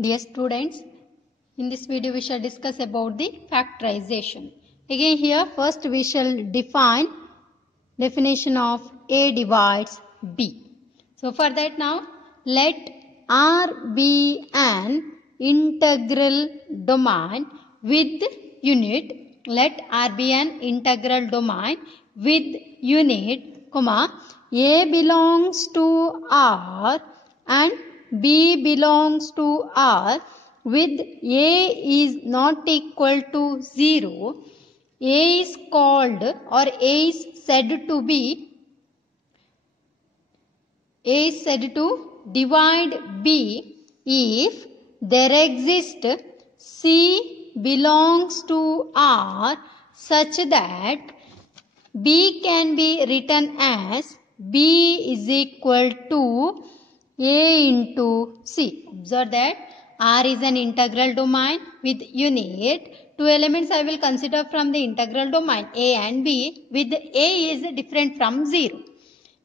Dear students, in this video we shall discuss about the factorization. Again here first we shall define definition of A divides B. So for that now let R be an integral domain with unit. Let R be an integral domain with unit, comma, A belongs to R and B belongs to R with A is not equal to 0. A is called or A is said to divide B if there exists C belongs to R such that B can be written as B is equal to A into C. Observe that R is an integral domain with unit. Two elements I will consider from the integral domain A and B with A is different from 0.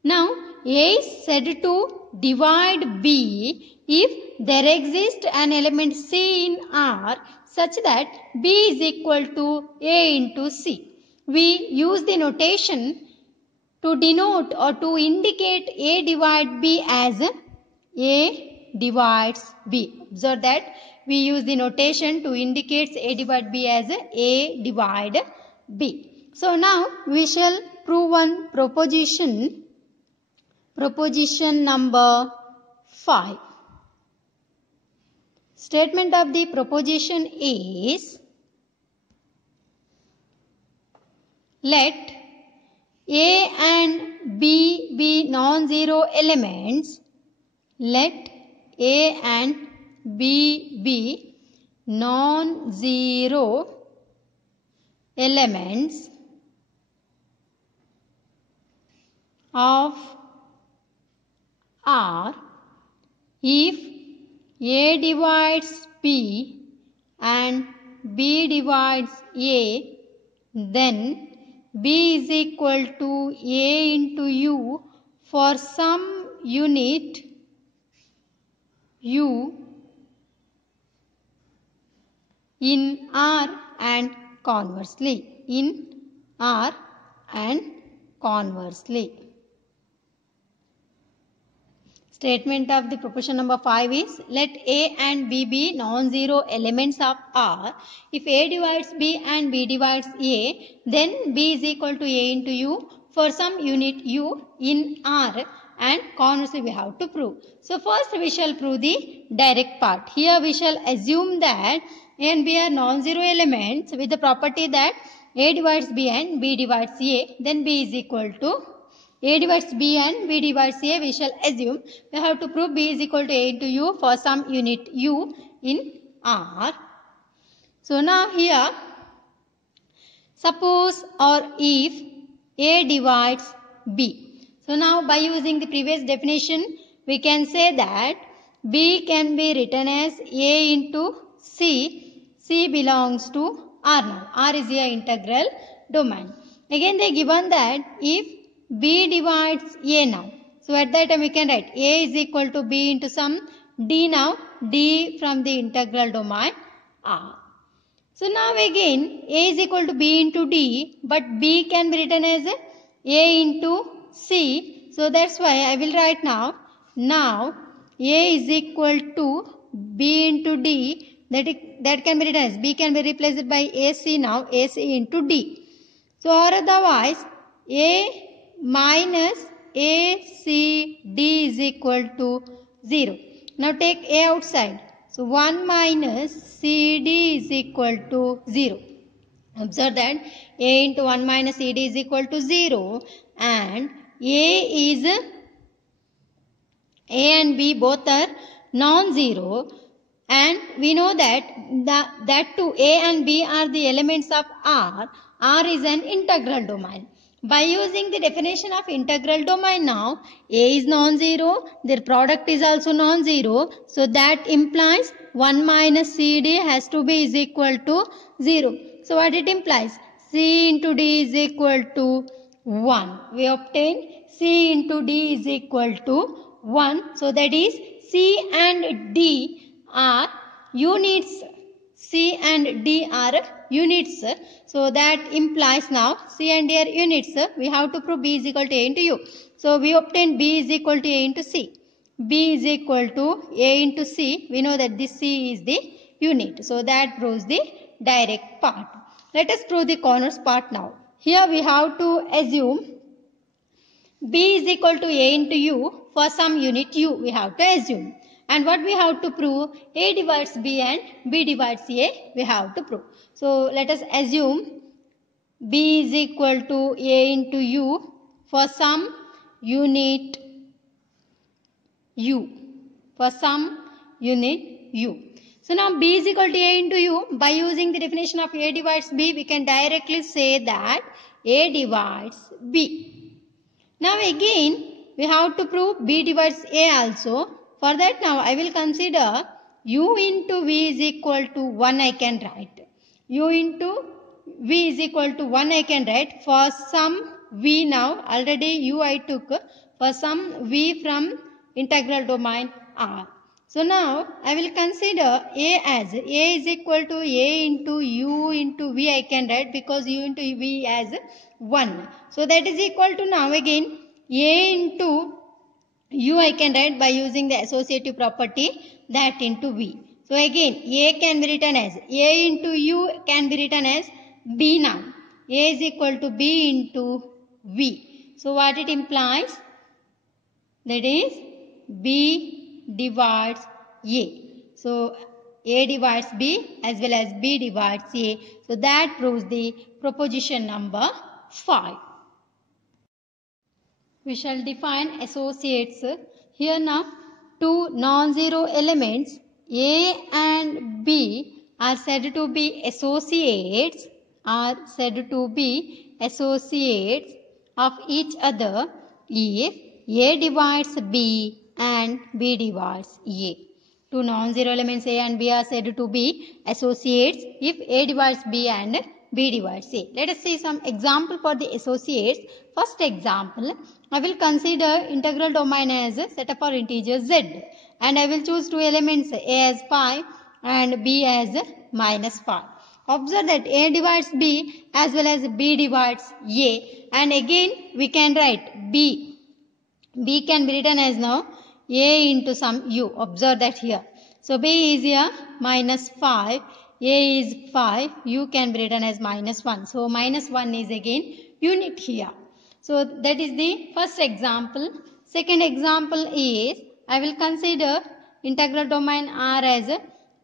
Now A is said to divide B if there exists an element C in R such that B is equal to A into C. We use the notation to denote or to indicate A divide B as A divides B. Observe that we use the notation to indicate A divide B as A divide B. So now we shall prove one proposition. Proposition number 5. Statement of the proposition is, let A and B be non-zero elements. Let A and B be non-zero elements of R if A divides B and B divides A, then B is equal to A into U for some unit U in R and conversely. In R and conversely. Statement of the proposition number 5 is, let A and B be non-zero elements of R. If A divides B and B divides A, then B is equal to A into U for some unit U in R and conversely we have to prove. So first we shall prove the direct part. Here we shall assume that A and B are non-zero elements with the property that A divides B and B divides A, then B is equal to A divides B and B divides A. We shall assume we have to prove B is equal to A into U for some unit U in R. So now here, suppose or if A divides B. So now by using the previous definition, we can say that B can be written as A into C. C belongs to R now. R is a integral domain. Again they given that if B divides A now. So at that time we can write A is equal to B into some D now. D from the integral domain R. So now again A is equal to B into D, but B can be written as A into C. So that's why I will write now. Now A is equal to B into D. That can be written as B can be replaced by AC now. AC into D. So or otherwise A minus ACD is equal to 0. Now take A outside. So 1 minus CD is equal to 0. Observe that A into 1 minus CD is equal to 0 and A and B both are non-zero, and we know that too A and B are the elements of R. R is an integral domain. By using the definition of integral domain now, A is non-zero, their product is also non-zero. So that implies 1 minus CD has to be is equal to 0. So what it implies? C into D is equal to 1. We obtain C into D is equal to 1. So that is C and D are units. C and D are units. So that implies now C and D are units. We have to prove B is equal to A into U. So we obtain B is equal to A into C. B is equal to A into C. We know that this C is the unit. So that proves the direct part. Let us prove the corners part now. Here we have to assume B is equal to A into U for some unit U. We have to assume. And what we have to prove? A divides B and B divides A. We have to prove. So let us assume B is equal to A into U for some unit U. For some unit U. So now B is equal to A into U. By using the definition of A divides B, we can directly say that A divides B. Now again, we have to prove B divides A also. For that now, I will consider U into V is equal to 1 I can write. U into V is equal to 1 I can write for some V now. Already U I took for some V from integral domain R. So now I will consider A as A is equal to A into U into V I can write because U into V as 1. So that is equal to now again A into U I can write by using the associative property that into V. So again A can be written as A into U can be written as B now. A is equal to B into V. So what it implies? That is B divides A. So A divides B as well as B divides A. So that proves the proposition number 5. We shall define associates. Here now two non-zero elements A and B are said to be associates of each other if A divides B and B divides A. Two non-zero elements A and B are said to be associates if A divides B and B divides A. Let us see some example for the associates. First example, I will consider integral domain as a set of integers Z, and I will choose two elements A as 5 and B as minus 5. Observe that A divides B as well as B divides A, and again we can write B. B can be written as now A into some U. Observe that here. So B is here minus 5. A is 5. U can be written as minus 1. So minus 1 is again unit here. So that is the first example. Second example is I will consider integral domain R as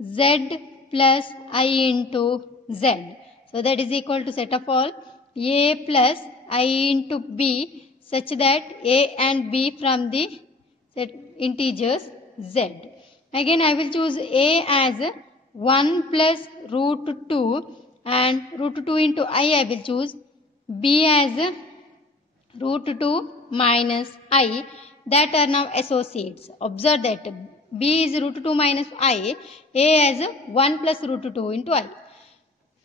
Z plus I into Z. So that is equal to set of all A plus I into B such that A and B from the set integers Z. Again I will choose A as 1 plus root 2 and root 2 into I will choose. B as root 2 minus I, that are now associates. Observe that B is root 2 minus I, A as 1 plus root 2 into I.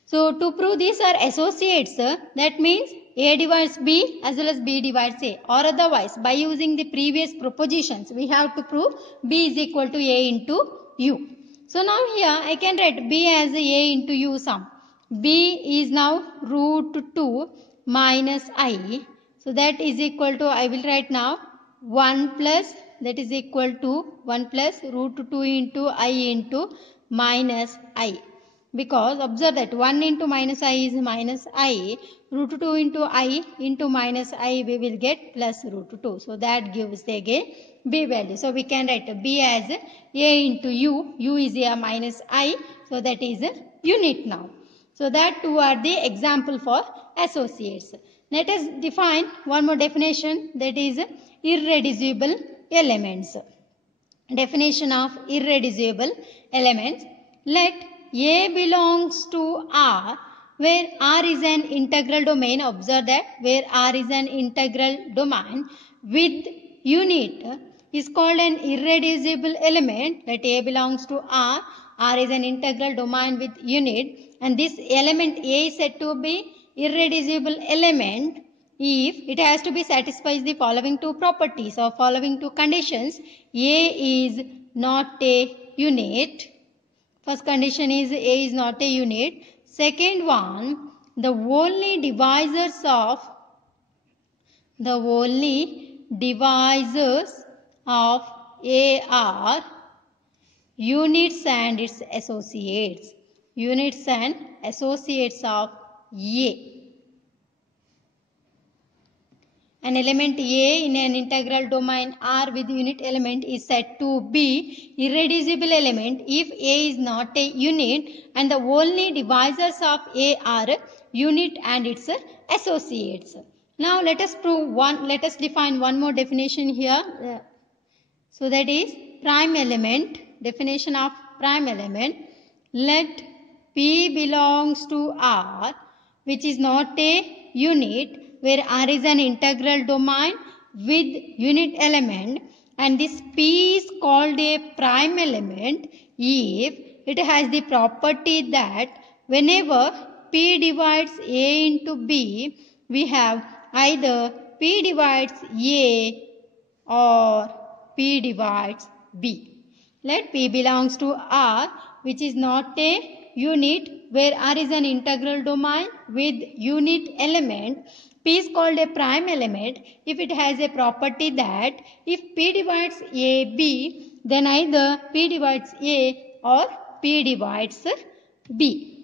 So to prove these are associates, that means A divides B as well as B divides A, or otherwise by using the previous propositions we have to prove B is equal to A into U. So now here I can write B as A into U sum. B is now root 2 minus I. So that is equal to, I will write now 1 plus, that is equal to 1 plus root 2 into I into minus I. Because observe that 1 into minus I is minus I, root 2 into I into minus I we will get plus root 2. So that gives the again B value. So we can write B as A into U. U is A minus I. So that is a unit now. So that two are the example for associates. Let us define one more definition, that is irreducible elements. Definition of irreducible elements. Let A belongs to R where R is an integral domain. Observe that where R is an integral domain with unit is called an irreducible element. Let A belongs to R. R is an integral domain with unit, and this element A is said to be irreducible element if it has to be satisfies the following two properties or following two conditions. A is not a unit. First condition is A is not a unit. Second one, the only divisors of A are units and its associates. Units and associates of A. An element A in an integral domain R with unit element is said to be irreducible element if A is not a unit and the only divisors of A are unit and its associates. Now let us define one more definition here. So that is prime element. Definition of prime element. Let P belongs to R, which is not a unit, where R is an integral domain with unit element, and this P is called a prime element if it has the property that whenever P divides A into B, we have either P divides A or P divides B. Let P belongs to R, which is not a unit, where R is an integral domain with unit element. P is called a prime element if it has a property that if P divides AB, then either P divides A or P divides B.